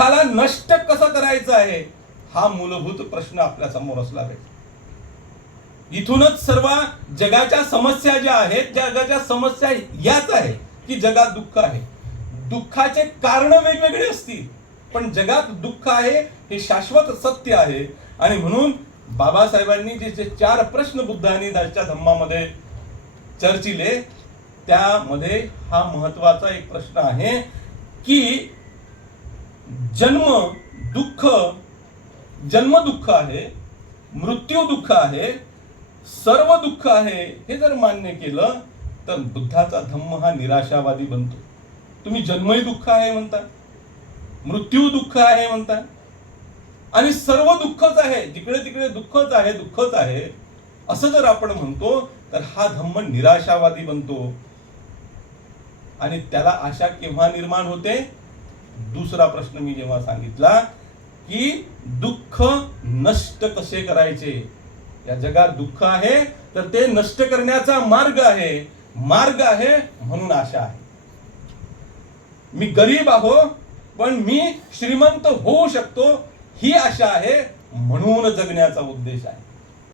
दुःखाला नष्ट कसं करायचं आहे हा मूलभूत प्रश्न आपल्या समोर असला पाहिजे. इथूनच सर्व जगाच्या समस्या ज्या आहेत, जगाच्या समस्या याच आहे की जगात दुःख आहे. दुःखाचे कारण वेगवेगळे असतील, पण जगात दुःख आहे हे शाश्वत सत्य आहे. आणि म्हणून बाबासाहेबांनी जे 4 प्रश्न बुद्धांनी त्यांच्या धम्मामध्ये चर्चिले, त्यामध्ये हा महत्वाचा एक प्रश्न आहे की जन्म दुःख आहे, मृत्यू दुःख आहे, सर्व दुःख आहे, हे जर मान्य केलं तर बुद्धाचा धम्म हा निराशावादी बनतो. तुम्ही जन्मही दुःख आहे म्हणता, मृत्यू दुःख आहे म्हणता, आणि सर्व दुःखच आहे, जिकडे तिकडे दुःखच आहे असं जर आपण म्हणतो तर हा धम्म निराशावादी बनतो. आणि त्याला आशा केव्हा निर्माण होते? दुसरा प्रश्न मी जेव्हा सांगितला की दुःख नष्ट कसे करायचे. या जगात दुःख आहे तर ते नष्ट करण्याचा मार्ग आहे म्हणून आशा आहे. मी गरीब आहो पण मी श्रीमंत होऊ शकतो ही आशा आहे, म्हणून जगण्याचा उद्देश आहे.